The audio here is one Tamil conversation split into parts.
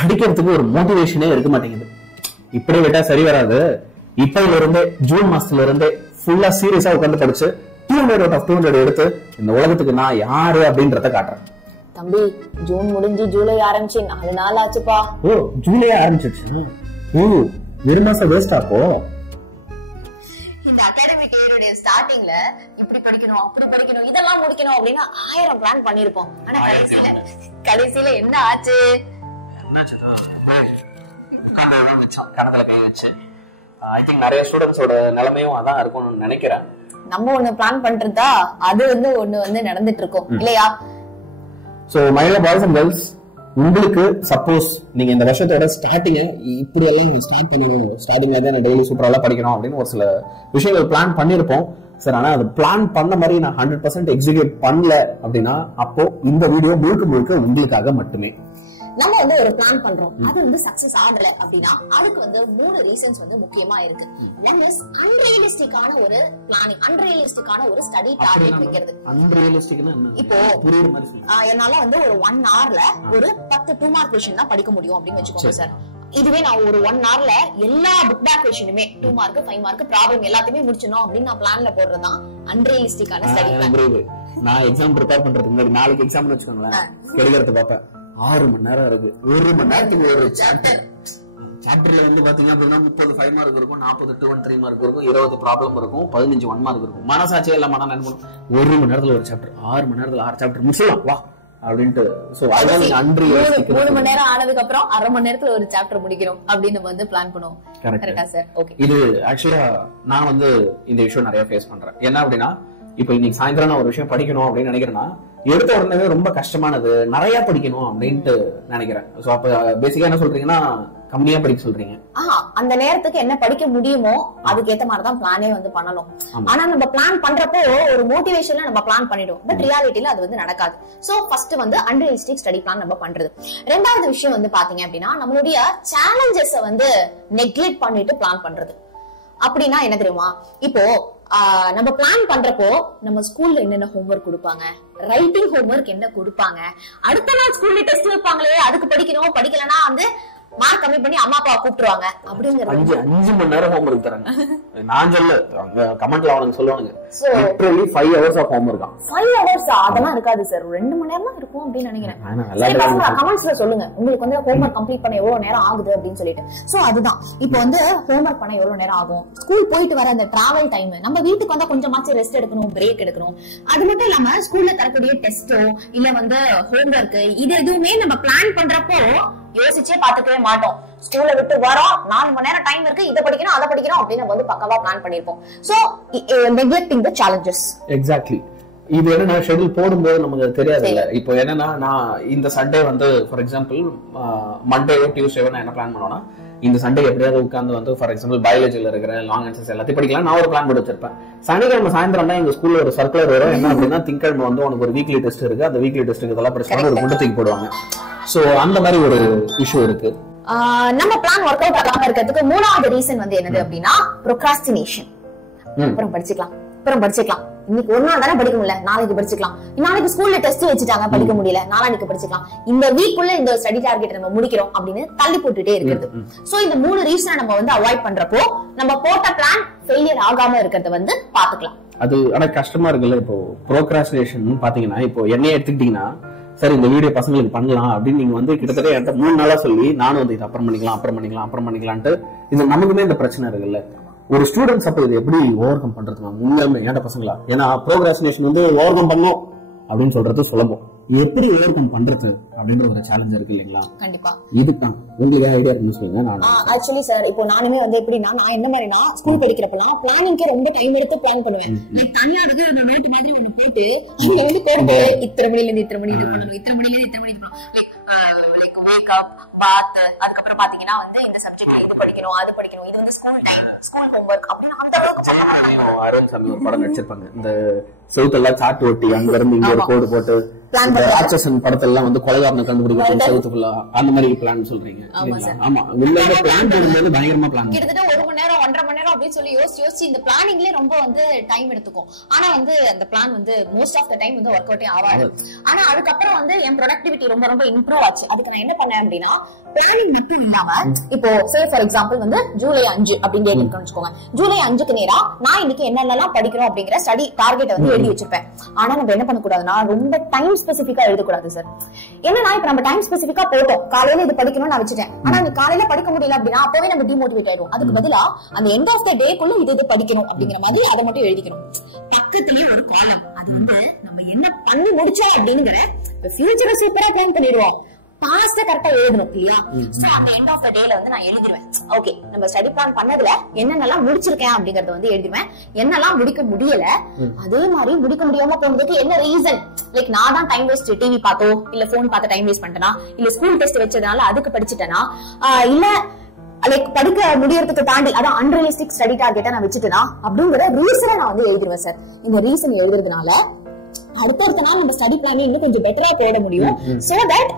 படிக்கிறதுக்கு ஒரு மோட்டிவேஷனே இருக்க மாட்டேங்குது. இப்படி விட்டா சரி வராது. இப்பல இருந்தே ஜூன் மாசத்துல இருந்தே ஃபுல்லா சீரியஸா உட்காந்து படிச்சு 200 out of 200 எடுத்து இந்த உலகத்துக்கு நான் யாரு அப்படின்றத காட்டுறேன். தம்பி, ஜூன் முடிஞ்சு ஜூலை ஆரம்பிச்சு 4 நாள் ஆச்சுப்பா. ஓ, ஜூலை ஆரம்பிச்சிருச்சு. ஓ, 1 மாசம் வேஸ்ட் ஆப்போ. இந்த அகாடமிக் இயருடைய ஸ்டார்டிங்ல இப்படி படிக்கணும், அப்படி படிக்கணும், இதெல்லாம் முடிக்கணும் அப்படின்னு 1000 பிளான் பண்ணிருப்போம். ஆனா கடைசியில என்ன ஆச்சு? கணக்குல கை வச்சு ஐ திங்க் நிறைய ஸ்டூடெண்ட்ஸோட நிலைமையும் அதான் இருக்கும்னு நினைக்கிறேன். நம்ம ஒண்ணு பிளான் பண்றதா அது ஒண்ணு நடந்துட்டு இருக்கும் இல்லையா? So my dear boys and girls, உங்களுக்கு சப்போஸ் நீங்க இந்த வருஷத்தோட ஸ்டார்டிங்க இப்படி எல்லாம் ஸ்டார்ட் பண்ணணும், ஸ்டார்டிங்ல தான் டெய்லி சூப்பரா படிக்கணும் அப்படின்னு ஒரு சில விஷயங்கள் பிளான் பண்ணிருப்போம் சார். ஆனா அது பிளான் பண்ண மாதிரி நான் 100% எக்ஸிக்யூட் பண்ணல அப்படின்னா அப்போ இந்த வீடியோ முழுக்க உங்களுக்காக மட்டுமே. நம்ம ஒரு பிளான் பண்றோம், அது சக்சஸ் ஆகல அப்படின்னா அதுக்கு 3 ரீசன்ஸ் முக்கியமா இருக்கு. ஒன் இஸ் அன்ரியலிஸ்டிக்கான ஒரு பிளானிங், அன்ரியலிஸ்டிக்கான ஒரு ஸ்டடி டார்கெட் வைக்கிறது. அன்ரியலிஸ்டிக்னா என்ன? இப்போ என்னால ஒரு 1 hourல ஒரு 10 2 மார்க் கொஸ்டின் தான் படிக்க முடியும் அப்படின்னு வச்சுக்கோங்க சார். இதுவே நான் ஒரு 1 hourல எல்லா புக் பேக் கொஸ்டினுமே 2 மார்க் 5 மார்க் ப்ராப்ளம் எல்லாத்தையுமே முடிச்சணும் அப்படின்னு நான் பிளான்ல போடுறதுதான் அன்ரியலிஸ்டிக்கான ஸ்டடி பிளான். நான் எக்ஸாம் ப்ரிப்பேர் பண்றதுக்கு முன்னாடி நாளைக்கு எக்ஸாம்னு வச்சுக்கோங்களேன், கிடைக்கிறது பாப்பேன் 6 மணி நேரம் இருக்கு. 1 மணி நேரத்துக்கு ஒரு சாப்டர்ல பாத்தீங்க அப்படின்னா 30 5 மார்க் இருக்கும், 40 2 1 3 மார்க் இருக்கும், 20 ப்ராப்ளம் இருக்கும், 15 1 மார்க் இருக்கும். மனசாட்சியே இல்லாம நான் நினைக்கணும் 1 மணி நேரத்துல ஒரு சாப்டர், 6 மணி நேரத்துல 6 சாப்டர் முடிச்சலாம் வா அப்படின்ட்டு. சோ அதான் 3 மணி நேரம் ஆனதுக்கு அப்புறம் 1/2 மணி நேரத்துல ஒரு சாப்டர் முடிக்கிறோம் அப்படின்னு நம்ம பிளான் பண்ணுவோம். கரெக்ட்டா சார்? ஓகே. இது ஆக்சுவலா நான் இந்த விஷயம் நிறைய ஃபேஸ் பண்றேன். என்ன அப்படின்னா, இப்போ இன்னைக்கு சாயந்தரம் நான் ஒரு விஷயம் படிக்கணும் அப்படின்னு நினைக்கிறேன்னா எடுத்த உடனே ரொம்ப கஷ்டமானது, நிறைய படிக்கணும் அப்படின்ட்டு நினைக்கிறேன். சோ அப்ப பேசிக்கா என்ன சொல்றீங்கன்னா கம்மியா படிக்க சொல்றீங்க. அந்த நேரத்துக்கு என்ன படிக்க முடியுமோ அதுக்கு ஏத்த மாதிரிதான் பிளானே பண்ணணும். ஆனா நம்ம பிளான் பண்றப்போ ஒரு மோட்டிவேஷன்ல நம்ம பிளான் பண்ணிடுவோம், பட் ரியாலிட்டியில அது நடக்காது. So first unrealistic study plan நம்ம பண்றது. ரெண்டாவது விஷயம் பாத்தீங்க அப்படின்னா நம்மளுடைய சேலஞ்சஸ் நெக்லெக்ட் பண்ணிட்டு பிளான் பண்றது. அப்படின்னா என்ன தெரியுமா, இப்போ நம்ம பிளான் பண்றப்போ நம்ம ஸ்கூல்ல என்னென்ன ஹோம்வொர்க் கொடுப்பாங்க, ரைட்டிங் ஹோம்வொர்க் என்ன கொடுப்பாங்க, அடுத்த நாள் ஸ்கூல்ல டெஸ்ட் வைப்பாங்களே அதுக்கு படிக்கணும், படிக்கலன்னா மார்க் கம்மி பண்ணி அம்மா அப்பா கூப்பிட்டுருவாங்க அப்படிங்கறது. 5 மணி நேரம் ஹோம்வொர்க் தராங்க. நான் சொல்ல கமெண்ட்ல அவனுக்கு சொல்லுவானுங்க literally 5 hours of homework. 5 hours அதெல்லாம் இருக்காது சார், 2 மணி நேரம் தான் இருக்கும் அப்படின்னு நினைக்கிறேன். கமெண்ட்ஸ்ல சொல்லுங்க உங்களுக்கு ஹோம்வொர்க் கம்ப்ளீட் பண்ண எவ்வளவு நேரம் ஆகுது அப்படின்னு சொல்லிட்டு. சோ அதுதான் இப்போ ஹோம்வொர்க் பண்ண எவ்வளவு நேரம் ஆகும், ஸ்கூல் போயிட்டு வர அந்த டிராவல் டைம், நம்ம வீட்டுக்கு வந்தா கொஞ்சமாச்சும் ரெஸ்ட் எடுக்கணும், பிரேக் எடுக்கணும். அது மட்டும் இல்லாம ஸ்கூல்ல தரக்கூடிய டெஸ்டோ இல்ல ஹோம்வொர்க் இது எதுவுமே நம்ம பிளான் பண்றப்போ யோசிச்சே பாத்துக்கவே மாட்டோம். ஸ்கூல்ல விட்டு வரோம், 4 மணி நேரம் டைம் இருக்கு, இதை படிக்கணும் அதை படிக்கணும் அப்படின்னு நம்ம பக்காவா பிளான் பண்ணிருப்போம். சோ நெக்லெக்டிங் தி challenges. எக்ஸாக்ட்லி. இது என்னன்னா ஷெட்யூல் போடும்போது நமக்கு தெரியாது இல்ல. இப்போ என்னன்னா நான் இந்த சண்டே ஃபார் எக்ஸாம்பிள் மண்டேயோ டியூஸ்டேவோ நான் என்ன பிளான் பண்ணுவேன்னா இந்த சண்டே எப்படியாவது உட்காந்து ஃபார் எக்ஸாம்பிள் பயாலஜில இருக்கிற லாங் ஆன்சர்ஸ் எல்லாத்தையும் படிக்கலாம் நான் ஒரு பிளான் போட்டு வச்சிருப்பேன். சனிக்கிழமை சாயந்தரம் தான் எங்க ஸ்கூல்ல ஒரு சர்க்குலர் வரும். என்ன அப்படின்னா திங்கட்கிழமை உனக்கு ஒரு வீக்லி டெஸ்ட் இருக்கு, அந்த வீக்லி டெஸ்ட்டுக்கு இதெல்லாம் படிச்சு ஒரு குண்டத்துக்கு போடுவாங்க. சோ அந்த மாதிரி ஒரு இஷ்யூ இருக்கு. நம்ம பிளான் ஒர்க் அவுட் ஆகாம இருக்கிறதுக்கு 3வது ரீசன் என்னது அப்படின்னா procrastination. அப்புறம் படிச்சுக்கலாம் இன்னைக்கு ஒரு நாள் தானே படிக்க முடியல, நாளைக்கு படிச்சுக்கலாம், நாளைக்கு ஸ்கூல்ல டெஸ்ட் வச்சுட்டாங்க படிக்க முடியல, நாளைக்கு படிச்சுக்கலாம், இந்த வீக்குள்ள இந்த ஸ்டடி டார்கெட் நம்ம முடிக்கிறோம் அப்படின்னு தள்ளி போட்டுட்டே இருக்கிறது. சோ இந்த 3 ரீசனை நம்ம அவாய்ட் பண்றப்போ நம்ம போட்ட பிளான் ஃபெயிலியர் ஆகாம இருக்கிறத பாத்துக்கலாம். அது ஆனா கஷ்டமா இருக்குல்ல. இப்போ procrastination பாத்தீங்கன்னா இப்போ என்னைய எடுத்துக்கிட்டீங்கன்னா சரி இந்த வீடியோ பசங்களுக்கு பண்ணலாம் அப்படின்னு நீங்க கிட்டத்தட்ட என்கிட்ட 3 நாளா சொல்லி நானும் இது அப்புறம் பண்ணிக்கலாம்ட்டு இது நமக்குமே இந்த பிரச்சனை இருக்குல்ல. ஒரு ஸ்டூடெண்ட்ஸ் அப்ப இது எப்படி ஓவர் கம் பண்றது உண்மையுமே ஏன்டா பசங்களா? ஏன்னா ப்ரோக்ராஸ்டினேஷன் ஓவர் கம் பண்ணும் அப்படின்னு சொல்றது சுலபம், எப்படி ஓவர் கம் பண்றது அப்படின்ற ஒரு சேலஞ்ச் இருக்கு இல்லைங்களா? கண்டிப்பா. இதுதான் உங்களுக்கு ஐடியா இருக்குன்னு சொல்லுங்க. நான் ஆக்சுவலி சார் இப்போ நானுமே எப்படின்னா நான் என்ன மாதிரினா ஸ்கூல் படிக்கிறப்பலாம் பிளானிங்க்கு ரொம்ப டைம் எடுத்து பிளான் பண்ணுவேன். தனியா அந்த நோட் மாதிரி ஒன்னு போட்டு இங்க போட்டு இத்தனை மணில இருந்து இத்தனை மணி இது பண்ணணும், இத்தனை மணில இருந்து இத்தனை மணி இது பண்ணணும், லைக் வேக் அப் பாத், அதுக்கப்புறம் பாத்தீங்கன்னா இந்த சப்ஜெக்ட்ல இது படிக்கணும் அது படிக்கணும், இது ஸ்கூல் டைம் ஸ்கூல் ஹோம்வொர்க் அப்படின்னு அந்த அளவுக்கு அருண் சாமி ஒரு படம் நடிச்சிருப்பாங்க. இந்த செவுத்தெல்லாம் சாட்டு ஒட்டி அங்க இருந்து இங்க ஒரு கோடு போட்டு படத்தெல்லாம் கொலைகாரனை கண்டுபிடிக்கிறது செவுத்துக்குள்ள அந்த மாதிரி பிளான் சொல்றீங்க. ஆமா பிளான் போடும்போது பயங்கரமா பிளான் கிட்டத்தட்ட 1 மணி நேரம் 1.5 மணி நேரம் அப்படின்னு சொல்லி யோசிச்சு இந்த பிளானிங்லயே ரொம்ப டைம் எடுத்துக்கும். ஆனா அந்த plan most of the time work அவுட்டே ஆகாது. ஆனா அதுக்கப்புறம் என் ப்ரொடக்டிவிட்டி ரொம்ப ரொம்ப இம்ப்ரூவ் ஆச்சு. அதுக்கு நான் என்ன பண்ணேன் அப்படின்னா பிளானிங் மட்டும் இல்லாம இப்போ சே ஃபார் எக்ஸாம்பிள் வந்து ஜூலை 5 அப்படின்னு டேட் இருக்குன்னு வச்சுக்கோங்க. ஜூலை 5க்கு நேரா நான் இன்னைக்கு என்னென்னலாம் படிக்கிறோம் அப்படிங்கிற ஸ்டடி டார்கெட்டை வந்து எழுதி வச்சிருப்பேன். ஆனா நம்ம என்ன பண்ணக்கூடாதுன்னா ரொம்ப டைம் ஸ்பெசிபிக்கா எழுதக்கூடாது சார். என்னன்னா இப்ப நம்ம டைம் ஸ்பெசிபிக்கா போட்டோம், காலையில இது படிக்கணும்னு நான் வச்சுட்டேன். ஆனா நீ காலையில படிக்க முடியல அப்படின்னா அப்பவே நம்ம டிமோட்டிவேட் ஆயிடும். அதுக்கு பதிலா அந்த எண்ட் ஆஃப் த டேக்குள்ள இது படிக்கணும் அப்படிங்கிற மாதிரி அதை மட்டும் எழுதிக்கணும். பக்கத்துலயே ஒரு காலம், அது வந்து நம்ம என்ன பண்ணி முடிச்சோம் அப்படிங்கிற ஃபியூச்சரை சூப்பரா பிளான் பண்ணிடுவோம். பாஸ்ட கரெக்டா எழுதணும் இல்லையா? சோ அந்த எண்ட் ஆஃப் த டேல வந்து நான் எழுதிடுவேன். ஓகே, நம்ம ஸ்டடி பிளான் பண்ணதுல என்னென்னலாம் முடிச்சிருக்கேன் அப்படிங்கறத வந்து எழுதிடுவேன். என்னெல்லாம் முடிக்க முடியல, அதே மாதிரி முடிக்க முடியாம போனதுக்கு என்ன ரீசன், லைக் நான் தான் டைம் வேஸ்ட் டிவி பார்த்தோ இல்ல போன் பார்த்து டைம் வேஸ்ட் பண்ணிட்டேனா, இல்ல ஸ்கூல் டெஸ்ட் வச்சதுனால அதுக்கு படிச்சுட்டேனா, இல்ல லைக் படிக்க முடியறதுக்கு தாண்டி அதான் அன்ரியலிஸ்டிக் ஸ்டடி டார்கெட்டை நான் வச்சுட்டேனா அப்படிங்கிற ரீசனை நான் வந்து எழுதிடுவேன் சார். இந்த ரீசன் எழுதுறதுனால அடுத்த நாள் நம்ம ஸ்டடி பிளான் இன்னும் கொஞ்சம் பெட்டரா போட முடியும். சோ தட்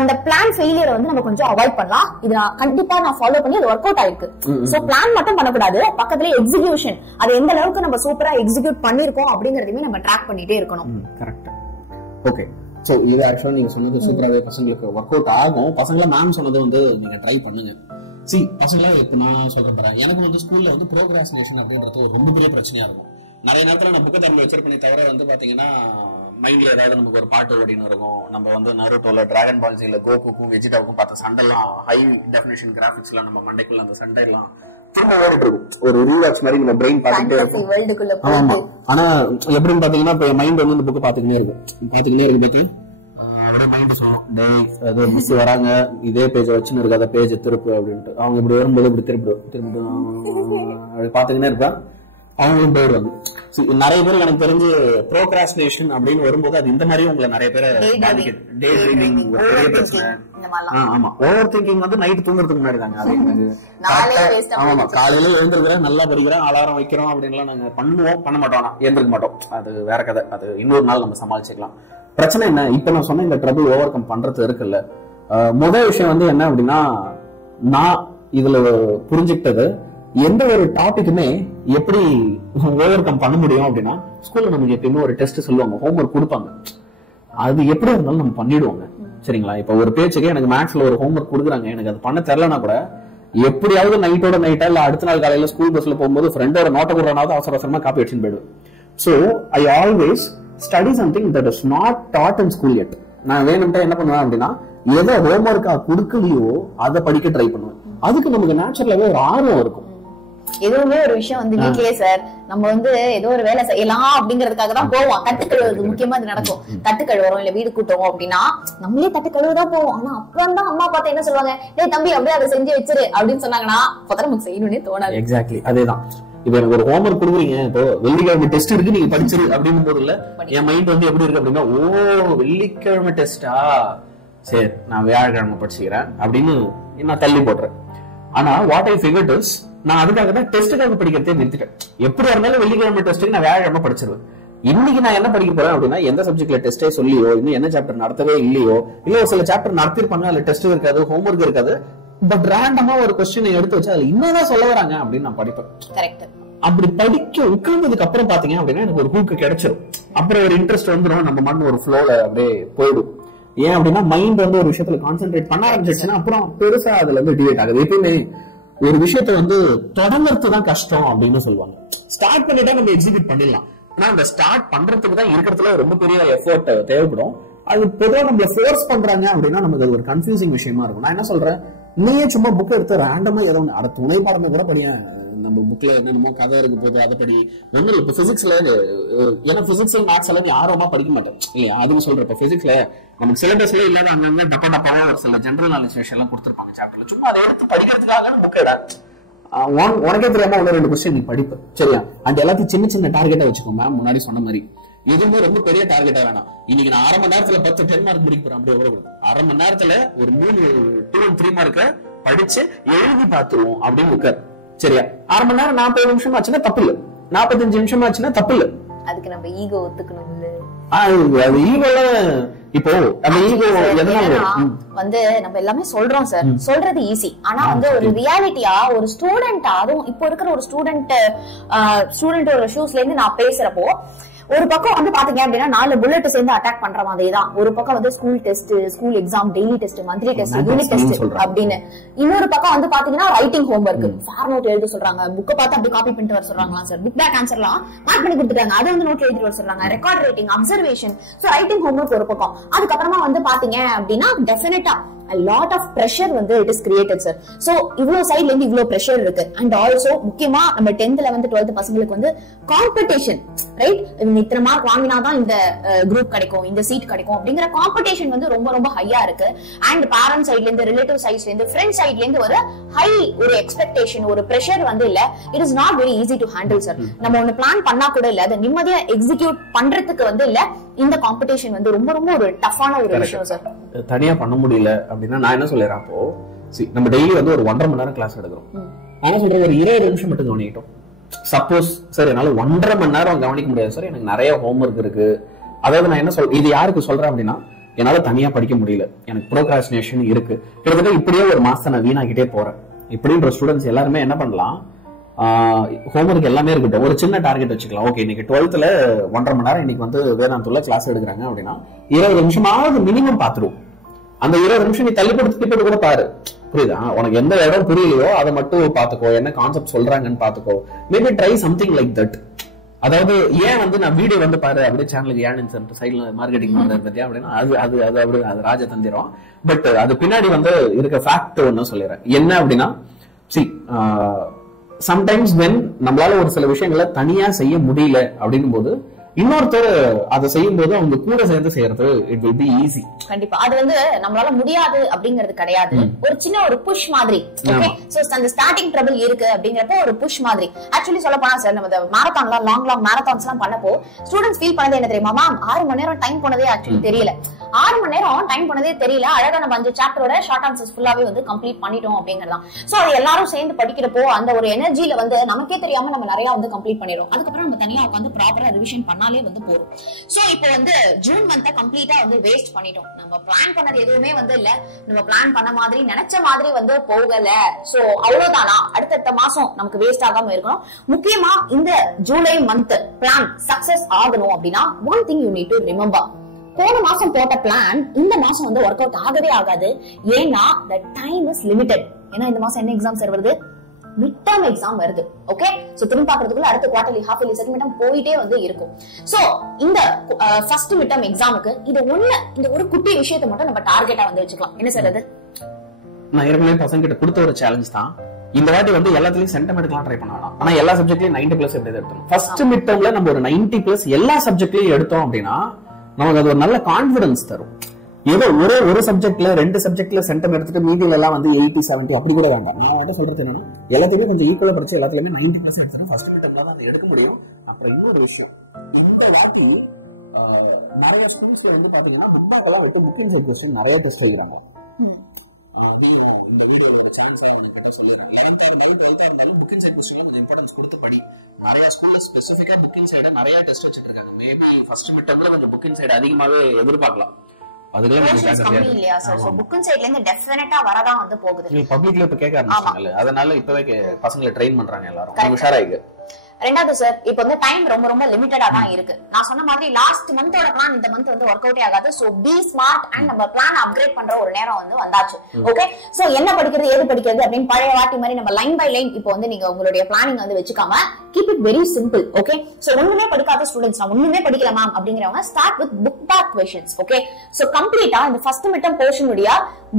இந்த பிளான் ஃபெயிலியர் வந்து நம்ம கொஞ்சம் அவாய்ட் பண்ணலாம். இது கண்டிப்பா நான் ஃபாலோ பண்ணி அது ஒர்க் அவுட் ஆயிருக்கு. சோ பிளான் மட்டும் பண்ணக்கூடாது, பக்கத்துல எக்ஸிகியூஷன், அது எந்த அளவுக்கு நம்ம சூப்பரா எக்ஸிக்யூட் பண்ணிருக்கோம் அப்படிங்கறதையுமே நம்ம ட்ராக் பண்ணிட்டே இருக்கணும். கரெக்ட். ஓகே, சோ இது ஆக்சுவலா நீங்க சொன்னது சூப்பராவே பசங்களுக்கு ஒர்க் அவுட் ஆகும். பசங்கள மேம் சொன்னது வந்து நீங்க ட்ரை பண்ணுங்க. சி பசங்களா இப்ப நான் சொல்றேன், எனக்கு வந்து ஸ்கூல்ல வந்து ப்ரோக்ராஸ்டினேஷன் அப்படின்றது ஒரு ரொம்ப பெரிய பிரச்சனையா இருக்கும். நிறைய நேரத்துல நான் புக்கை திறந்து வச்சிருப்பேனே தவிர வந்து பாத்தீங்கன்னா மைண்ட்ல ஏதாவது நமக்கு ஒரு பாட்டு ஓடின்னு இருக்கும். நம்ம வந்து நருட்டோல டிராகன் பால் ஜில கோகுக்கும் வெஜிடாவுக்கும் பார்த்த சண்டைலாம் ஹை டெஃபினேஷன் கிராபிக்ஸ் எல்லாம் நம்ம மண்டைக்குள்ள அந்த சண்டை எல்லாம் திரும்ப ஓடிட்டு இருக்கும். ஒரு ரீவாக்ஸ் மாதிரி நம்ம பிரெயின் பாத்துட்டே இருக்கும். ஆமா, ஆனா எப்படின்னு பாத்தீங்கன்னா இப்ப மைண்ட் வந்து இந்த புக்கு பாத்துக்கிட்டே இருக்கு அப்படியே மைண்ட் சொல்லும், மிஸ் வராங்க இதே பேஜ் வச்சுன்னு இருக்காத பேஜ் திருப்பு அப்படின்ட்டு. அவங்க இப்படி வரும்போது இப்படி திருப்பிட்டு அப்படி பாத்துக்கிட்டே இருப்பேன். அவங்களும் போயிடுவாங்க. நிறைய பேர் எனக்கு தெரிஞ்சு ப்ரோக்ராஸ்டினேஷன் அப்படின்னு வரும்போது அது இந்த மாதிரி உங்களை நிறைய பேர் டே ட்ரீமிங் பெரிய பிரச்சனை. ஆமா, ஓவர் திங்கிங் வந்து நைட் தூங்குறதுக்கு முன்னாடி தாங்க. ஆமா, காலையில எழுந்திருக்கிறேன், நல்லா படிக்கிறேன், அலாரம் வைக்கிறோம் அப்படின்லாம் நாங்க பண்ணுவோம், பண்ண மாட்டோம், எழுந்திருக்க மாட்டோம். அது வேற கதை, அது இன்னொரு நாள் நம்ம சமாளிச்சுக்கலாம். பிரச்சனை என்ன, இப்ப நான் சொன்ன இந்த ட்ரபிள் ஓவர் கம் பண்றது இருக்குல்ல, முதல் விஷயம் வந்து என்ன அப்படின்னா, நான் இதுல புரிஞ்சுக்கிட்டது எந்த ஒரு டாபிக்குமே எப்படி ஓவர் கம் பண்ண முடியும் அப்படின்னா, ஸ்கூல்ல நமக்கு எப்பயுமே ஒரு டெஸ்ட் சொல்லுவாங்க, ஹோம்ஒர்க் கொடுப்பாங்க, அது எப்படி இருந்தாலும் நம்ம பண்ணிடுவாங்க. சரிங்களா? இப்ப ஒரு பேச்சுக்கே எனக்கு மேக்ஸ்ல ஒரு ஹோம்ஒர்க் கொடுக்குறாங்க, எனக்கு அது பண்ண தெரியலனா கூட எப்படியாவது நைட்டோட நைட்டா இல்ல அடுத்த நாள் காலையில ஸ்கூல் பஸ்ல போகும்போது ஃப்ரெண்டோட நோட்டை கொடுறானாவது அவசர அவசரமா காப்பி அடிச்சுன்னு போயிடுவேன். So I always study something that is not dot in school yet. நான் வேணும்ட்டா என்ன பண்ணுவேன் அப்படின்னா, எதை ஹோம்ஒர்க்கா கொடுக்கலையோ அதை படிக்க ட்ரை பண்ணுவேன். அதுக்கு நமக்கு நேச்சுரலாவே ஒரு ஆர்வம் இருக்கும். எதுவுமே ஒரு விஷயம் வந்து வீட்லயே சார் நம்ம வந்து ஏதோ ஒரு வேலை செய்யலாம் அப்படிங்கறதுக்காக தான் போவோம். தட்டு கழுவுறது முக்கியமா இது நடக்கும். தட்டு கழுவுறோம் இல்ல வீடு கூட்டுறோம் அப்படின்னா நம்மளே தட்டு கழுவுதான் போவோம். ஆனா அப்புறம் தான் அம்மா பார்த்து என்ன சொல்லுவாங்க, டேய் தம்பி அப்படியே அதை செஞ்சு வச்சிரு அப்படின்னு சொன்னாங்கன்னா அப்பதான் நமக்கு செய்யணும்னே தோணாது. எக்ஸாக்ட்லி அதேதான். இப்ப எனக்கு ஒரு ஹோம்ஒர்க் கொடுக்குறீங்க, இப்போ வெள்ளிக்கிழமை டெஸ்ட் இருக்கு நீங்க படிச்சிரு அப்படின்னு போது இல்ல, என் மைண்ட் வந்து எப்படி இருக்கு அப்படின்னா, ஓ வெள்ளிக்கிழமை டெஸ்டா, சரி நான் வியாழக்கிழமை படிச்சுக்கிறேன் அப்படின்னு நான் தள்ளி போடுறேன். ஆனா வாட் ஐ ஃபிகர்ட் இஸ், நான் அதுக்காக தான் டெஸ்ட்டுக்காக படிக்கிறதே நிறுத்திட்டேன். எப்படி இருந்தாலும் வெள்ளிக்கிழமை டெஸ்ட்டுக்கு நான் வியாழக்கிழமை படிச்சிருவேன். இன்னைக்கு நான் என்ன படிக்க போறேன் அப்படின்னா, எந்த சப்ஜெக்ட்ல டெஸ்டே சொல்லியோ இன்னும் என்ன சாப்டர் நடத்தவே இல்லையோ, இல்ல ஒரு சில சாப்டர் நடத்திருப்பாங்க அதுல டெஸ்ட் இருக்காது, ஹோம்ஒர்க் இருக்காது, பட் ரேண்டமா ஒரு கொஸ்டினை எடுத்து வச்சு அதுல இன்னதான் சொல்ல வராங்க அப்படின்னு நான் படிப்பேன். அப்படி படிக்க உட்கார்ந்ததுக்கு அப்புறம் பாத்தீங்க அப்படின்னா எனக்கு ஒரு ஹூக்கு கிடைச்சிடும். அப்புறம் ஒரு இன்ட்ரெஸ்ட் வந்துடும், நம்ம மண் ஒரு ஃப்ளோல அப்படியே போயிடும். ஏன் அப்படின்னா மைண்ட் வந்து ஒரு விஷயத்துல கான்சென்ட்ரேட் பண்ண ஆரம்பிச்சிருச்சுன்னா அப்புறம் பெருசா அதுல இருந்து டிவைட் ஆகுது. எப்பயுமே ஒரு விஷயத்த வந்து தொடங்குறது தான் கஷ்டம் அப்படின்னு சொல்லுவாங்க. ஸ்டார்ட் பண்ணிட்டா நம்ம எக்ஸிக்யூட் பண்ணிடலாம். ஆனா அந்த ஸ்டார்ட் பண்றதுக்கு தான் இருக்கிறதுல ரொம்ப பெரிய எஃபோர்ட் தேவைப்படும். அது பொதுவா நம்மள ஃபோர்ஸ் பண்றாங்க அப்படின்னா நமக்கு அது ஒரு கன்ஃபியூசிங் விஷயமா இருக்கும். நான் என்ன சொல்றேன், நீயே சும்மா புக் எடுத்து ரேண்டமா ஏதோ அட துணை பாடமே கூட படிய, நம்ம புக்ல என்னென்னமோ கதை இருக்கு போது அதை படி. ஒன்னும் இப்ப பிசிக்ஸ்ல, ஏன்னா பிசிக்ஸ் மேத்ஸ் எல்லாம் ஆர்வமா படிக்க மாட்டேன் இல்லையா, அதுவும் சொல்றேன். இப்ப பிசிக்ஸ்ல நமக்கு சிலபஸ்ல இல்லாத அங்கங்க டப்பாவா ஒரு சில ஜெனரல் நாலேஜ் விஷயம் எல்லாம் கொடுத்துருப்பாங்க சாப்டர்ல, சும்மா அதை எடுத்து படிக்கிறதுக்காக புக் எடு. உனக்கே தெரியாம ஒன்னு ரெண்டு கொஸ்டின் நீ படிப்ப, சரியா? அண்ட் எல்லாத்தையும் சின்ன சின்ன டார்கெட்டா வச்சுக்கோ. மேம் முன்னாடி சொன்ன மாதிரி எதுவுமே ரொம்ப பெரிய டார்கெட்டா வேணாம். இன்னைக்கு நான் 1/2 மணி நேரத்துல 10 மார்க் முடிக்க போறேன், அப்படி எவ்வளவு 1/2 மணி நேரத்துல ஒரு 2-3 மார்க்க படிச்சு எழுதி பார்த்துருவோம் அப்படின்னு இருக்காரு, சரியா? 1/2 மணி நேரம் 40 நிமிஷம் ஆச்சுன்னா தப்பு இல்ல, 45 நிமிஷம் ஆச்சுன்னா தப்பு இல்ல. அதுக்கு நம்ம ஈகோ ஒத்துக்கணும் இல்ல. அது ஈகோல இப்போ அந்த ஈகோ எதனால வந்து நம்ம எல்லாமே சொல்றோம் சார், சொல்றது ஈஸி. ஆனா வந்து ஒரு ரியாலிட்டியா ஒரு ஸ்டூடெண்டா, அதுவும் இப்போ இருக்கிற ஒரு ஸ்டூடெண்டோட ஷூஸ்ல இருந்து நான் பேசுறப்போ ஒரு பக்கம் வந்து பாத்தீங்க அப்படின்னா 4 புல்லட் சேர்ந்து அட்டாக் பண்ற மாதிரி தான். ஒரு பக்கம் வந்து school test, school exam, daily test, monthly test, unit test அப்படின்னு. இன்னொரு பக்கம் வந்து பாத்தீங்கன்னா ரைட்டிங் ஹோம்வொர்க், ஃபேர் நோட் எழுத சொல்றாங்க, புக்கை பார்த்து அப்படி காப்பி பண்ணிட்டு வர சொல்றாங்களா சார், புக் பேக் ஆன்சர்லாம் மார்க் பண்ணி கொடுத்துட்டாங்க, அதை வந்து நோட் எழுதிட்டு வர சொல்றாங்க, record writing, observation. So writing homework ஒரு பக்கம். அதுக்கப்புறமா வந்து பாத்தீங்க அப்படின்னா டெஃபினட்டா a lot of pressure வந்து it is created sir. So இவ்ளோ சைடுல இருந்து இவ்ளோ pressure இருக்கு. And also முக்கியமா நம்ம 10th 11th 12th பசங்களுக்கு வந்து காம்படிஷன், ரைட்? இத்தனை மார்க் வாங்கினாதான் இந்த குரூப் கிடைக்கும், இந்த சீட் கிடைக்கும் அப்படிங்கிற காம்படிஷன் வந்து ரொம்ப ரொம்ப ஹையா இருக்கு. அண்ட் பேரண்ட் சைடுல இருந்து, ரிலேட்டிவ் சைட்ல இருந்து, ஃப்ரெண்ட் சைட்ல இருந்து ஒரு ஹை ஒரு எக்ஸ்பெக்டேஷன், ஒரு pressure வந்து இல்ல. It is not very easy to handle sir. நம்ம ஒன்னு பிளான் பண்ணா கூட இல்ல, அதை நிம்மதியா எக்ஸிக்யூட் பண்றதுக்கு வந்து இல்ல. இந்த காம்படிஷன் வந்து ரொம்ப ரொம்ப ஒரு டஃப்பான ஒரு விஷயம் சார். தனியா பண்ண முடியல அப்படின்னா நான் என்ன சொல்றேன், அப்போ நம்ம டெய்லி வந்து ஒரு 1.5 மணி நேரம் கிளாஸ் எடுக்கிறோம். நான் சொல்றேன் ஒரு 20 நிமிஷம் மட்டும் கவனிக்கிட்டோம். சப்போஸ் சார் என்னால 1.5 மணி நேரம் கவனிக்க முடியாது சார், எனக்கு நிறைய ஹோம்வொர்க் இருக்கு. அதாவது நான் என்ன சொல்றேன், இது யாருக்கு சொல்றேன் அப்படின்னா, என்னால தனியா படிக்க முடியல, எனக்கு ப்ரோக்ராஸ்டினேஷன் இருக்கு, கிட்டத்தட்ட இப்படியே ஒரு மாசத்தை நான் வீணாக்கிட்டே போறேன் இப்படின்ற ஸ்டூடெண்ட்ஸ் எல்லாருமே என்ன பண்ணலாம், ஹோம்வொர்க் எல்லாமே இருக்கட்டும், ஒரு சின்ன டார்கெட் வச்சுக்கலாம். ஓகே, இன்னைக்கு 12th 1.5 மணி நேரம் இன்னைக்கு வந்து வேதாந்தூர்ல கிளாஸ் எடுக்கிறாங்க அப்படின்னா 20 நிமிஷமாவது மினிமம் பாத்துருவோம். அந்த 20 நிமிஷம் நீ தள்ளிப்படுத்தி கூட பாரு, புரியுதா? உனக்கு எந்த இடம் புரியலையோ அதை மட்டும் பாத்துக்கோ, என்ன கான்செப்ட் சொல்றாங்கன்னு பாத்துக்கோ. Maybe try something like that. அதாவது ஏன் வந்து நான் வீடியோ வந்து பாரு அப்படியே சேனலுக்கு ஏன் சைட்ல மார்க்கெட்டிங் பண்றது அப்படின்னா அது ராஜதந்திரம். பட் அது பின்னாடி வந்து இருக்க ஃபேக்ட் ஒன்னு சொல்லிடுறேன். என்ன அப்படின்னா, சம்டைம்ஸ் வென் நம்மளால ஒரு சில விஷயங்களை தனியா செய்ய முடியல அப்படின்னும் போது இன்னொருத்தர் அதை செய்யும் போது அவங்க கூட சேர்ந்து செய்யறது இட் வில் பி ஈஸி. கண்டிப்பா அது வந்து நம்மளால முடியாது அப்படிங்கிறது கிடையாது, ஒரு சின்ன ஒரு புஷ் மாதிரி. ஓகே, சோ அந்த ஸ்டார்டிங் ட்ரபிள் இருக்கு அப்படிங்கறப்போ ஒரு புஷ் மாதிரி. ஆக்சுவலி சொல்ல போனா சார், நம்ம மாரத்தான்ல லாங் மாரத்தான்ஸ் எல்லாம் பண்ணப்போ ஸ்டூடெண்ட்ஸ் ஃபீல் பண்ணது என்ன தெரியுமா, மேம் 6 மணி நேரம் டைம் போனதே ஆக்சுவலி தெரியல. 6 மணி நேரம் டைம் போனதே தெரியல, அழகா நம்ம 5 சாப்டரோட ஷார்ட் ஆன்சர்ஸ் ஃபுல்லாவே வந்து கம்ப்ளீட் பண்ணிட்டோம் அப்படிங்கறதான். சோ அது எல்லாரும் சேர்ந்து படிக்கிறப்போ அந்த ஒரு எனர்ஜில வந்து நமக்கே தெரியாம நம்ம நிறைய வந்து கம்ப்ளீட் பண்ணிடுறோம். அதுக்கப்புறம் நம்ம தனியா உட்காந்து ப்ராப்பரா ரிவிஷன் பண்ணாலே வந்து போறோம். சோ இப்போ வந்து ஜூன் மந்த் கம்ப்ளீட்டா வந்து வேஸ்ட் பண்ணிட்டோம். நம்ம பிளான் பண்ணது எதுவுமே வந்து இல்ல, நம்ம பிளான் பண்ண மாதிரி நினைச்ச மாதிரி வந்து போகல. சோ அவ்வளவுதானா, அடுத்த மாசம் நமக்கு வேஸ்ட் ஆகாம இருக்கணும். முக்கியமா இந்த ஜூலை மந்த் பிளான் சக்சஸ் ஆகணும் அப்படின்னா one thing you need to remember, போன மாசம் போட்ட பிளான் இந்த மாசம் வந்து ஒர்க் அவுட் ஆகவே ஆகாது. ஏன்னா the time is limited. ஏன்னா இந்த மாசம் என்ன எக்ஸாம் சார் வருது, மிட் டர்ம் எக்ஸாம் வருது. ஓகே, சோ திரும்பி பாக்குறதுக்குள்ள அடுத்த quarterly, half yearly, second mid போயிட்டே வந்து இருக்கும். சோ இந்த ஃபர்ஸ்ட் மிட் டர்ம் எக்ஸாமுக்கு இது இந்த ஒரு குட்டி விஷயத்தை மட்டும் நம்ம டார்கெட்டா வந்து வச்சுக்கலாம். என்ன சார் அது? நான் ஏற்கனவே பசங்க கிட்ட கொடுத்த ஒரு சேலஞ்ச் தான். இந்த வாட்டி வந்து எல்லாத்துலயும் சென்டிமெண்ட்லாம் ட்ரை பண்ண வேணாம், ஆனா எல்லா சப்ஜெக்ட்லயும் 90+ எப்படி எடுத்தோம். ஃபர்ஸ்ட் மிட் டர்ம்ல நம்ம ஒரு 90+ எல்லா சப்ஜெக்ட்லயும் எடுத்தோம் அப்படின்னா நமக்கு அது ஒரு நல்ல கான்பிடன்ஸ் தரும். ஏதோ ஒரு சப்ஜெக்ட்ல 2 சப்ஜெக்ட்ல சென்டம் எடுத்துட்டு மீதியில எல்லாம் வந்து 80, 70 அப்படி கூட வேண்டாம். நான் வந்து சொல்றது என்னன்னா, எல்லாத்தையுமே கொஞ்சம் ஈக்குவலா படிச்சு எல்லாத்துலயுமே 90+ எடுத்துட்டு ஃபர்ஸ்ட் மிட்டம்ல தான் அதை எடுக்க முடியும். அப்புறம் இன்னொரு விஷயம், இந்த வாட்டி நிறைய ஸ்கூல்ஸ்ல வந்து பாத்தீங்கன்னா புக் பேக்லாம் விட்டு புக்கிங் சைட் கொஸ்டின் நிறைய டெஸ்ட் வைக்கிறாங்க. அதையும் இந்த வீடியோல ஒரு சான்ஸா உனக்கு சொல்லிடுறேன். 11th இருந்தாலும் 12th இருந்தாலும் புக்கிங் சைட் கொஸ்டின்ல கொஞ்சம் இம்பார்ட்டன்ஸ் கொடுத்து படி. நிறைய ஸ்கூல்ல ஸ்பெசிஃபிக்கா புக்கிங் சைட நிறைய டெஸ்ட் வச்சிட்டு இருக்காங்க. மேபி ஃபர்ஸ்ட் மிட்டம்ல கொஞ்சம் புக்கிங் சைடு அதிகமாவே எதிர்பார்க்கலாம். அதனால இப்பவே பசங்களை ட்ரெயின் பண்றாங்க எல்லாரும் உஷாராயிக்கு. ரெண்டாவது சார், இப்போ வந்து டைம் ரொம்ப ரொம்ப லிமிட்டடா தான் இருக்கு. நான் சொன்ன மாதிரி லாஸ்ட் மந்தோட பிளான் இந்த மந்த் வந்து ஒர்க் அவுட்டே ஆகாது. சோ பி ஸ்மார்ட் அண்ட் நம்ம பிளான் அப்கிரேட் பண்ற ஒரு நேரம் வந்து வந்தாச்சு. ஓகே, சோ என்ன படிக்கிறது ஏது படிக்கிறது அப்படின்னு பழைய வாட்டி மாதிரி நம்ம லைன் பை லைன் இப்போ வந்து நீங்க உங்களுடைய பிளானிங் வந்து வச்சுக்காம keep it very simple. Okay, so ஒண்ணுமே படிக்காத ஸ்டூடெண்ட்ஸ், நான் ஒண்ணுமே படிக்கல மேம் அப்படிங்கிறவங்க start with book back questions. Okay, so கம்ப்ளீட்டா இந்த ஃபர்ஸ்ட் மிட்டம் போர்ஷன் உடைய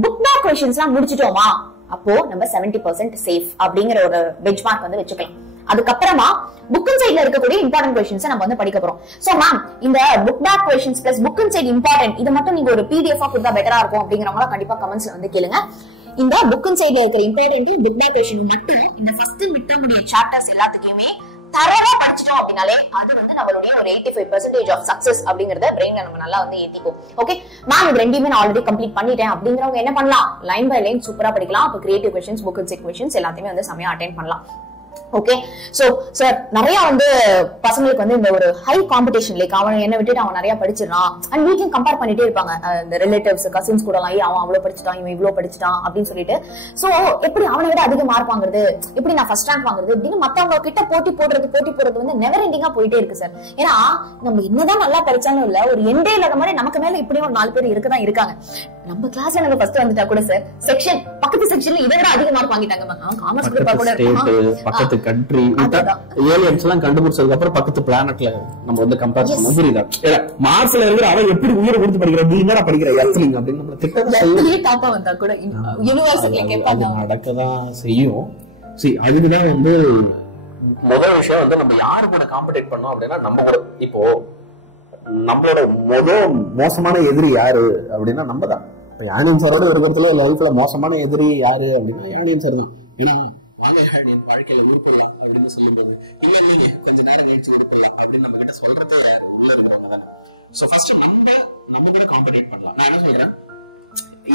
புக் பேக் क्वेश्चंसலாம் முடிச்சிட்டோமா, அப்போ நம்ம 70% சேஃப் அப்படிங்கிற ஒரு பெஞ்ச்மார்க் வந்து வச்சுக்கலாம். அதுக்கப்புறமா புக் அண்ட் சைட்ல இருக்கக்கூடிய இம்பார்ட்டன்ட் क्वेश्चंस நம்ம வந்து படிக்க போறோம். சோ மேம், இந்த book back questions plus book inside important இது மட்டும் நீங்க ஒரு PDF ஆ கொடுத்தா பெட்டரா இருக்கும் அப்படிங்கறவங்க கண்டிப்பா கமெண்ட்ஸ்ல வந்து கேளுங்க. இந்த புக் அண்ட் சைட்ல இருக்கிற இம்பார்ட்டன்ட் புக் பேக் क्वेश्चन மட்டும் இந்த ஃபர்ஸ்ட் மிட் டர்ம் உடைய சாப்டர்ஸ் எல்லாத்துக்குமே தரவா படிச்சிட்டோம் அப்படினாலே அது வந்து நம்மளுடைய ஒரு 85% ஆஃப் சக்சஸ் அப்படிங்கறத பிரெயின்ல நம்ம நல்லா வந்து ஏத்திக்கும். ஓகே மேம், இது ரெண்டுமே நான் ஆல்ரெடி கம்ப்ளீட் பண்ணிட்டேன் அப்படிங்கறவங்க என்ன பண்ணலாம், லைன் பை லைன் சூப்பரா படிக்கலாம். அப்ப creative questions book inside questions எல்லாத்தையுமே வந்து சமயா அட்டெண்ட் பண்ணலாம். ஓகே சோ சார் நிறைய வந்து பசங்களுக்கு வந்து இந்த ஒரு ஹை காம்படிஷன் லைக் அவன் என்ன விட்டுட்டு அவன் நிறைய படிச்சிடறான் அண்ட் வீட்லயும் கம்பேர் பண்ணிட்டே இருப்பாங்க இந்த ரிலேட்டிவ்ஸ் கசின்ஸ் கூட எல்லாம் அவன் அவ்வளவு படிச்சுட்டான் இவன் இவ்வளவு படிச்சுட்டான் அப்படின்னு சொல்லிட்டு சோ எப்படி அவனை விட அதிக மார்க் வாங்குறது எப்படி நான் ஃபர்ஸ்ட் ரேங்க் வாங்குறது அப்படின்னு மத்தவங்க கிட்ட போட்டி போடுறது வந்து நெவர் எண்டிங்கா போயிட்டே இருக்கு சார். ஏன்னா நம்ம என்னதான் நல்லா படிச்சாலும் இல்ல ஒரு எண்டே இல்லாத மாதிரி நமக்கு மேல இப்படியும் ஒரு 4 பேர் இருக்கதான் இருக்காங்க. நம்ம கிளாஸ்ல நம்ம ஃபர்ஸ்ட் வந்துட்டா கூட சார் செக்ஷன் பக்கத்து செக்ஷன்ல இதை விட அதிக மார்க் வாங்கிட்டாங்க. காமர்ஸ் குரூப்பா கூட பக்கத்து கண்ட்ரி ஏலியன்ஸ் எல்லாம் கண்டுபிடிச்சதுக்கு அப்புறம் பக்கத்து பிளானட்ல நம்ம வந்து கம்பேர் பண்ண புரியுதா? மார்ஸ்ல இருக்கிற அவன் எப்படி உயிரை கொடுத்து படிக்கிற நீ என்ன படிக்கிற எர்த்லிங் அப்படின்னு நம்ம திட்டம் வந்தா கூட யூனிவர்சிட்டில கேட்பாங்க. நடக்கதான் செய்யும். அதுக்குதான் வந்து முதல் விஷயம் வந்து நம்ம யாரு கூட காம்படிட் பண்ணோம் அப்படின்னா நம்ம கூட இப்போ நம்மளோட மோசமான எதிரி யாரு அப்படின்னா நம்ம தான். இப்ப யானியன் சாரோட இருக்கிறதுல லைஃப்ல மோசமான எதிரி யாரு அப்படின்னா யானியன் சார் தான். ஏன்னா வாழ்க்கையில உருப்படலாம் அப்படின்னு சொல்லும்போது இல்ல கொஞ்ச நேரம் கழிச்சு உருப்படலாம் அப்படின்னு நம்ம கிட்ட சொல்றதே உள்ள இருக்கிறவங்க. சோ ஃபர்ஸ்ட் நம்ம கூட காம்படிட் பண்ணலாம். நான் என்ன சொல்றேன்,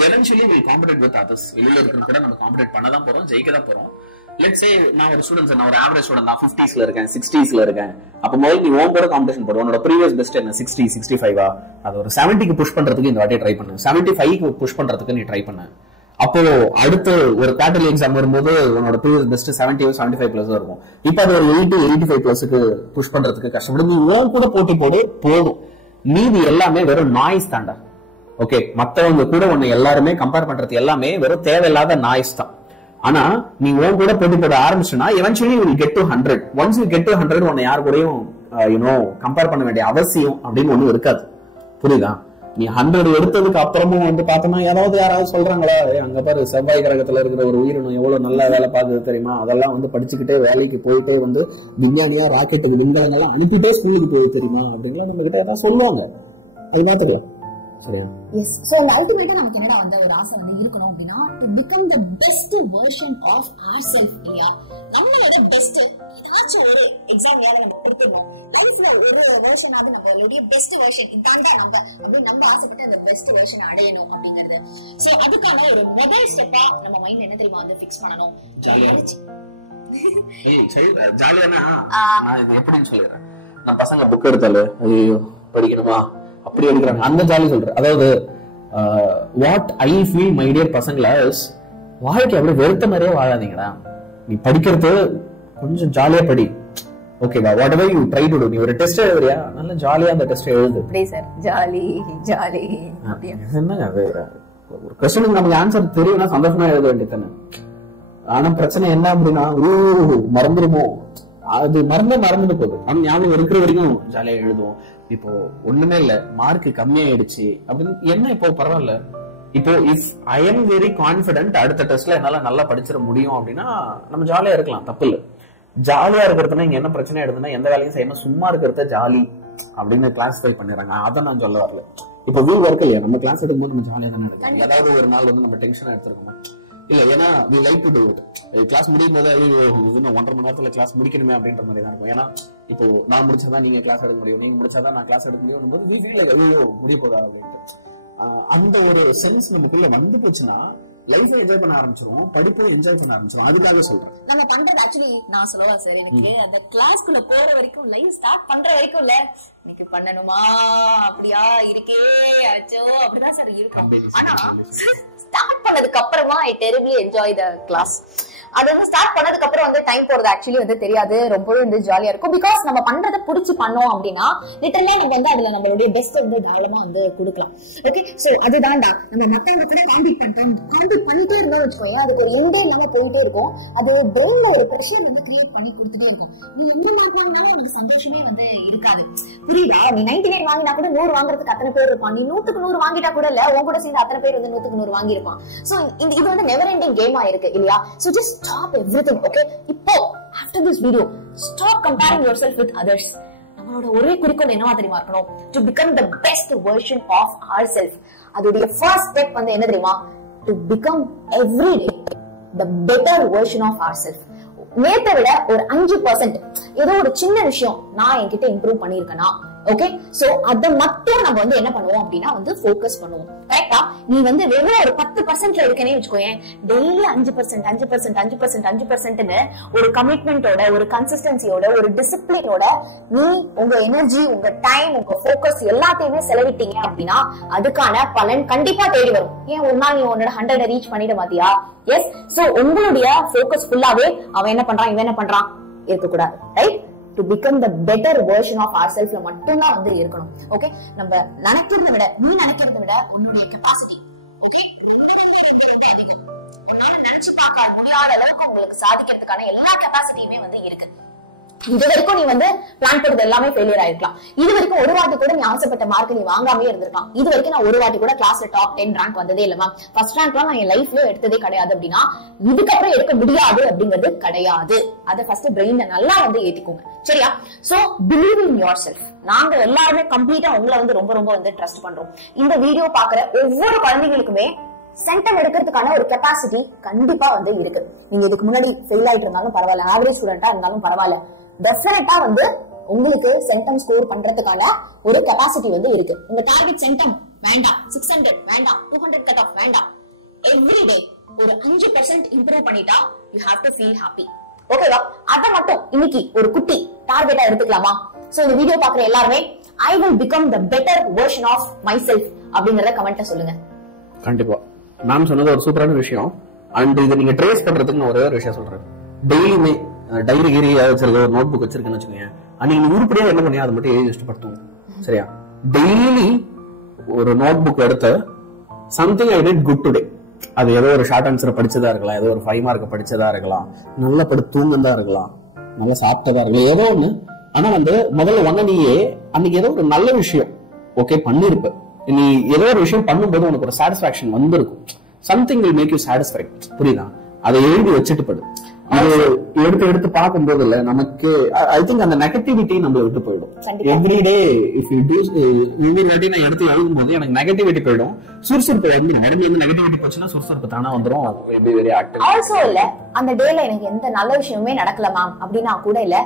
eventually we'll compete with others. வெளியில இருக்கிற கூட நம்ம காம்படிட் பண்ண தான் போறோம், ஜெயிக்க தான் போறோம். Let's say நான் ஒரு ஸ்டூடெண்ட், நான் ஒரு ஆவரேஜ் ஸ்டூடெண்ட், நான் 50ஸ்ல இருக்கேன் 60ஸ்ல இருக்கேன். அப்ப முதல்ல நீ உன் கூட காம்படிஷன் போடு. உன்னோட ப்ரீவியஸ் பெஸ்ட் என்ன 60 65 அது ஒரு 70க்கு புஷ் பண்றதுக்கு இந்த வாட்டி ட்ரை பண்ணு. 75க்கு புஷ் பண்றதுக்கு நீ ட்ரை பண்ணு. அப்போ அடுத்த ஒரு குவார்டர்லி எக்ஸாம் வரும்போது உன்னோட ப்ரீவியஸ் பெஸ்ட் 70 75 பிளஸ் இருக்கும். இப்ப அது ஒரு 80 85 பிளஸ்க்கு புஷ் பண்றதுக்கு கஷ்டப்படும். நீ உன் கூட போட்டி போடு போதும். மீதி எல்லாமே வெறும் நாய்ஸ் தாண்டா. ஓகே, மத்தவங்க கூட உன்னை எல்லாருமே கம்பேர் பண்றது எல்லாமே வெறும் தேவையில்லாத நாய்ஸ் தான். ஆனா நீ உன் கூட போட்டி போட ஆரம்பிச்சுன்னா eventually you will get to 100. once you get to 100 உன்னை யாரு கூடயும் கம்பேர் பண்ண வேண்டிய அவசியம் அப்படின்னு ஒண்ணும் இருக்காது. புரியுதா? நீ 100 எடுத்ததுக்கு அப்புறமும் வந்து பார்த்தோம்னா யாராவது சொல்றாங்களா, அங்க பாரு செவ்வாய் கிரகத்துல இருக்கிற ஒரு உயிரினம் எவ்வளவு நல்லா வேலை பார்க்குது தெரியுமா, அதெல்லாம் வந்து படிச்சுக்கிட்டே வேலைக்கு போயிட்டே வந்து விஞ்ஞானியா ராக்கெட்டுக்கு விண்கலங்கள்லாம் அனுப்பிட்டே ஸ்கூலுக்கு போய் தெரியுமா அப்படின்லாம் நம்ம கிட்ட ஏதாவது சொல்லுவாங்க. அது பாத்துக்கலாம். Yes. So ultimately நமக்கு என்னடா வந்து ஒரு ஆசை வந்து இருக்கணும் அப்படின்னா to become the best version of ourselves. இல்லையா, நம்மளோட பெஸ்ட் ஏதாச்சும் ஒரு எக்ஸாம்பிளாக நம்ம கொடுத்துருக்கோம். லைஃப்ல ஒரு வெர்ஷன் ஆகுது நம்மளுடைய பெஸ்ட் வெர்ஷன் இதாண்டா நம்ம அப்படின்னு நம்ம ஆசைப்பட்டு அந்த பெஸ்ட் வெர்ஷன் அடையணும் அப்படிங்கிறது. சோ அதுக்கான ஒரு முதல் ஸ்டெப்பா நம்ம மைண்ட்ல என்ன தெரியுமா வந்து ஃபிக்ஸ் பண்ணணும். ஜாலியான நான் இது எப்படின்னு சொல்லிடுறேன். நான் பசங்க புக் எடுத்தாலே ஐயோ படிக்கணுமா அப்படி எடுக்கிறாங்க, அந்த ஜாலி சொல்றேன். அதாவது what I feel my dear பசங்களா, வாழ்க்கை அப்படியே வெறுத்த மாதிரியே வாழாதீங்கடா. நீ படிக்கிறது கொஞ்சம் ஜாலியா படி. ஓகேவா? What ever you try to to. நீ ஒரு டெஸ்ட் எழுதுறியா, நல்ல ஜாலியா அந்த டெஸ்ட் எழுது. அப்படியே சார் ஜாலி ஜாலி என்னங்க ஒரு கொஸ்டினுக்கு நமக்கு ஆன்சர் தெரியும்னா சந்தோஷமா எழுத வேண்டியதானே. ஆனா பிரச்சனை என்ன அப்படின்னா மறந்துடுமோ, அது மறந்துட்டு போகுது. நம்ம ஞாபகம் இருக்கிற வரைக்கும் ஜாலியா எழுதுவோம். இப்போ ஒண்ணுமே இல்ல, மார்க் கம்மியாயிடுச்சு அப்படின்னு என்ன இப்போ பரவாயில்ல. இப்போ if I am very confident அடுத்த டெஸ்ட்ல என்னால நல்லா படிச்சிட முடியும் அப்படின்னா நம்ம ஜாலியா இருக்கலாம், தப்பு இல்ல. ஜாலியா இருக்கிறதுனா இங்க என்ன பிரச்சனை எடுத்துன்னா எந்த வேலையும் செய்யணும், சும்மா இருக்கிறத ஜாலி அப்படின்னு கிளாஸிஃபை பண்ணிடுறாங்க. அதை நான் சொல்ல வரல. இப்போ வீல் ஒர்க் இல்லையா, நம்ம கிளாஸ் எடுக்கும்போது நம்ம ஜாலியா தானே எடுக்கணும். ஏதாவது ஒரு நாள் வந்து நம்ம டென்ஷனா எடுத்துருக்கோமா இல்ல, ஏன்னா we like to do it. Class முடியும் போது இன்னும் 1.5 மணி நேரத்துல கிளாஸ் முடிக்கணுமே அப்படின்ற மாதிரி தான் இருக்கும். ஏன்னா இப்போ நான் முடிச்சாதான் நீங்க கிளாஸ் எடுக்க முடியும், நீங்க முடிச்சாதான் நான் கிளாஸ் எடுக்க முடியும் போது we feel like ஐயோ முடிய போதா அப்படின்ட்டு அந்த ஒரு சென்ஸ் நமக்குள்ள வந்து போச்சுன்னா லைஃப் என்ஜாய் பண்ண ஆரம்பிச்சிரும், படிப்பை என்ஜாய் பண்ண ஆரம்பிச்சிரும். அதுக்காக சொல்றேன். நம்ம பண்றது ஆக்சுவலி நான் சொல்லவா சார், எனக்கு அந்த கிளாஸ்க்குள்ள போற வரைக்கும் லைஃப் ஸ்டார்ட் பண்ற வரைக்கும் இல்ல இன்னைக்கு பண்ணணுமா அப்படியா இருக்கே அச்சோ அப்படிதான் சார் இருக்கும். ஆனா ஸ்டார்ட் பண்ணதுக்கு அப்புறமா ஐ டெரிபிளி என்ஜாய் த கிளாஸ். அது வந்து ஸ்டார்ட் பண்ணதுக்கு அப்புறம் வந்து டைம் போறது ஆக்சுவலி வந்து தெரியாது, ரொம்பவே வந்து ஜாலியா இருக்கும். பிகாஸ் நம்ம பண்றதை புடிச்சு பண்ணோம் அப்படின்னா லிட்டரலா நம்ம வந்து அதுல நம்மளுடைய பெஸ்ட் வந்து தாராளமா வந்து கொடுக்கலாம். ஓகே, சோ அதுதான்டா நம்ம மத்தவங்க கூட காம்பீட் பண்ணிட்டே இருந்தோம் வச்சுக்கோங்க, அதுக்கு ஒரு எண்டே இல்லாம போயிட்டே இருக்கும். அது பிரெயின்ல ஒரு ப்ரெஷர் வந்து கிரியேட் பண்ணி கொடுத்துட்டே இருக்கும். நீ என்ன மார்க் வாங்கினாலும் உனக்கு சந்தோஷமே வந்து இருக்காது. புரியுதா? நீ 99 வாங்கினா கூட 100 வாங்குறதுக்கு அத்தனை பேர் இருப்பான். நீ 100க்கு 100 வாங்கிட்டா கூட இல்ல, உன் கூட சேர்ந்து அத்தனை பேர் வந்து 100க்கு 100 வாங்கியிருப்பான். சோ இது வந்து நெவர் எண்டிங் கேமா இருக்கு இல்லையா? So just stop everything. Okay, இப்போ after this video stop comparing yourself with others. நம்மளோட ஒரே குறிக்கோள் என்னவா தெரியுமா இருக்கணும்? To become the best version of ourselves. அதோட first step வந்து என்ன தெரியுமா? To become every day the better version of ourselves. நேத்தை விட ஒரு 5% ஏதோ ஒரு சின்ன விஷயம் நான் என்கிட்ட இம்ப்ரூவ் பண்ணிருக்கேனா ஓகே சோ அத மட்டும் நம்ம வந்து என்ன பண்ணுவோம் அப்படின்னா வந்து ஃபோக்கஸ் பண்ணுவோம். கரெக்டா? நீ வந்து வெறும் ஒரு 10% இருக்கனே வெச்சுக்கோயேன், டெய்லி 5% 5% 5% 5%ன்னு ஒரு கமிட்மெண்டோட, ஒரு கன்சிஸ்டன்சியோட, ஒரு டிசிப்ளினோட நீ உங்க எனர்ஜி, உங்க டைம், உங்க ஃபோக்கஸ் எல்லாத்தையுமே செலவிட்டீங்க அப்படின்னா அதுக்கான பலன் கண்டிப்பா தேடி வரும். ஏன் ஒரு நாள் நீ உன்னோட 100 ரீச் பண்ணிட மாட்டியா? எஸ். சோ உங்களுடைய ஃபோக்கஸ் ஃபுல்லாவே அவன் என்ன பண்றான், இவன் என்ன பண்றான் இருக்க கூடாது. Right? to become the better version of ourselves ல மட்டும் தான் வந்து இருக்கணும். ஓகே, நம்ம நினைக்கிறத விட, நீ நினைக்கிறத விட உன்னுடைய கெபாசிட்டி, ஓகே, நினைச்சு பார்க்க முடியாத அளவுக்கு உங்களுக்கு சாதிக்கிறதுக்கான எல்லா கெபாசிட்டியுமே வந்து இருக்கு. இது வரைக்கும் நீ வந்து பிளான் பண்ணது எல்லாமே ஃபெயிலியர் ஆயிருக்கலாம். இது வரைக்கும் ஒரு வாட்டி கூட நீ ஆசைப்பட்ட மார்க் நீ வாங்காமே இருந்திருக்கலாம். இது வரைக்கும் நான் ஒரு வாட்டி கூட கிளாஸ்ல டாப் 10 ரேங்க் வந்ததே இல்ல மேம், ஃபர்ஸ்ட் ரேங்க்லாம் நான் என் லைஃப்ல எடுத்ததே கிடையாது அப்படின்னா இதுக்கப்புறம் எடுக்க முடியாது அப்படிங்கிறது கிடையாது. அதை ஃபர்ஸ்ட் பிரெயின்ல நல்லா வந்து ஏத்திக்கோங்க. சரியா? So believe in your self. நாங்க எல்லாருமே கம்ப்ளீட்டா உங்களை வந்து ரொம்ப ரொம்ப வந்து ட்ரஸ்ட் பண்றோம். இந்த வீடியோ பாக்குற ஒவ்வொரு குழந்தைகளுக்குமே சென்டம் எடுக்கிறதுக்கான ஒரு கெபாசிட்டி கண்டிப்பா வந்து இருக்கு. நீங்க இதுக்கு முன்னாடி ஃபெயில் ஆயிட்டு இருந்தாலும் பரவாயில்ல, ஆவரேஜ் ஸ்டூடெண்டா இருந்தாலும் பரவாயில்ல, டெஃபினட்டா வந்து உங்களுக்கு சென்டம் ஸ்கோர் பண்றதுக்கான ஒரு கெபாசிட்டி வந்து இருக்கு. உங்க டார்கெட் சென்டம் வேண்டாம், 600 வேண்டாம், 200 கட் ஆஃப் வேண்டாம், எவ்ரிடே ஒரு 5% இம்ப்ரூவ் பண்ணிட்டா you have to feel happy. ஓகேவா? அத மட்டும் இன்னைக்கு ஒரு குட்டி டார்கெட்டா எடுத்துக்கலாமா? சோ இந்த வீடியோ பாக்குற எல்லாருமே I will become the better version of myself அப்படிங்கறத கமெண்ட்ல சொல்லுங்க. கண்டிப்பா நான் சொன்னது ஒரு சூப்பரான விஷயம். அண்ட் இதை நீங்க ட்ரேஸ் பண்றதுக்கு நான் ஒரே ஒரு விஷயம் சொல்றேன். டெய்லியுமே டைரி கீரி வச்சிருக்க, ஒரு நோட் புக் வச்சிருக்கேன்னு வச்சுக்கோங்க, அன்னைக்கு உருப்படியா என்ன பண்ணி அதை மட்டும் எழுதி வச்சுட்டு படுத்துவோம். சரியா? டெய்லி ஒரு நோட் புக் எடுத்து something I did good today, அது ஏதோ ஒரு ஷார்ட் ஆன்சர் படிச்சதா இருக்கலாம், ஏதோ ஒரு 5 மார்க் படிச்சதா இருக்கலாம், நல்லா படுத்து தூங்கந்தா இருக்கலாம், நல்லா சாப்பிட்டதா இருக்கலாம், ஏதோ ஒண்ணு. ஆனா வந்து முதல்ல வந்த நீயே அன்னைக்கு ஏதோ ஒரு நல்ல விஷயம் ஓகே பண்ணிருப்ப, நீ ஏதோ ஒரு விஷயம் பண்ணும்போது உனக்கு ஒரு சாட்டிஸ்பாக்சன் வந்திருக்கும். Something will make you satisfied. புரியுதா? அதை எழுதி வச்சுட்டு படு. எடுத்து எடுத்து பார்க்கும்போது இல்ல நமக்கு ஐ திங்க் அந்த நெகட்டிவிட்டி நம்மள விட்டு போயிடும். எவ்ரிடே இஃப் யூ டூ இல்லாட்டி நான் எடுத்து எழுதும் போது எனக்கு நெகட்டிவிட்டி போயிடும், சுறுசுறுப்பு வந்து உடம்புல இருந்து நெகட்டிவிட்டி போச்சுன்னா சுறுசுறுப்பு தானா வந்துரும். ஆல்சோ இல்ல அந்த டேல எனக்கு எந்த நல்ல விஷயமே நடக்கல மேம் அப்படின்னா கூட இல்ல,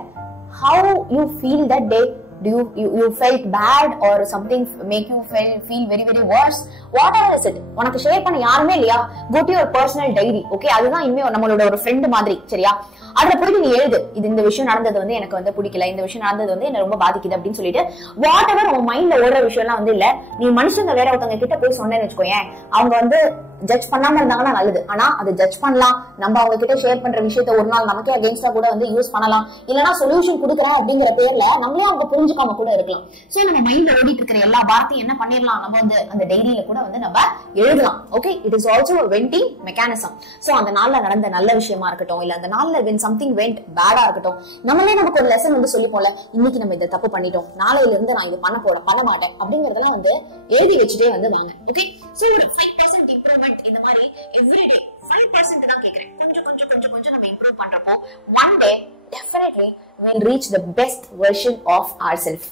how you feel that day, do you felt bad or something make you feel very very worse, whatever is it, உனக்கு ஷேர் பண்ண யாருமே இல்லையா, go to your personal diary. Okay, அதுதான் இனிமே நம்மளோட ஒரு ஃப்ரெண்ட் மாதிரி. சரியா? அதுல போய் நீ எழுது, இது இந்த விஷயம் நடந்தது வந்து எனக்கு வந்து பிடிக்கல, இந்த விஷயம் நடந்தது வந்து என்ன ரொம்ப பாதிக்குது அப்படின்னு சொல்லிட்டு வாட் எவர் உன் மைண்ட்ல ஓடுற விஷயம்லாம் வந்து இல்ல, நீ மனுஷங்க வேற ஒருத்தவங்க கிட்ட போய் சொன்னேன்னு வச்சுக்கோயேன், அவங்க வந்து ஜட்ஜ் பண்ணாம இருந்தாங்கன்னா நல்லது. ஆனா அது ஜட்ஜ் பண்ணலாம், நம்ம அவங்க கிட்ட ஷேர் பண்ற விஷயத்த ஒரு நாள் நமக்கே அகேன்ஸ்டா கூட வந்து யூஸ் பண்ணலாம், இல்லனா சொல்யூஷன் கொடுக்குறேன் அப்படிங்கிற பேர்ல நம்மளே அவங்க புரிஞ்சுக்காம கூட இருக்கலாம். சோ நம்ம மைண்ட்ல ஓடிட்டு இருக்கிற எல்லா வார்த்தையும் என்ன பண்ணிடலாம், நம்ம வந்து அந்த டைரியில கூட வந்து நம்ம எழுதலாம். Okay, it is also a venting mechanism. So அந்த நாள்ல நடந்த நல்ல விஷயமா இருக்கட்டும், இல்ல அந்த நாள்ல when something went bad இருக்கட்டும், நம்மளே நமக்கு ஒரு லெசன் வந்து சொல்லி போல, இன்னைக்கு நம்ம இதை தப்பு பண்ணிட்டோம், நாளையில இருந்து நான் இது பண்ண மாட்டேன் அப்படிங்கறதெல்லாம் வந்து எழுதி வச்சுட்டே வந்து வாங்க. ஓகே, சோ ஒரு 5% இம்ப்ரூவ்மெண்ட் இந்த மாதிரி எவ்ரிடே 5% தான் கேக்குறேன். கொஞ்சம் நம்ம இம்ப்ரூவ் பண்றப்போ one day definitely we'll reach the best version of ourselves.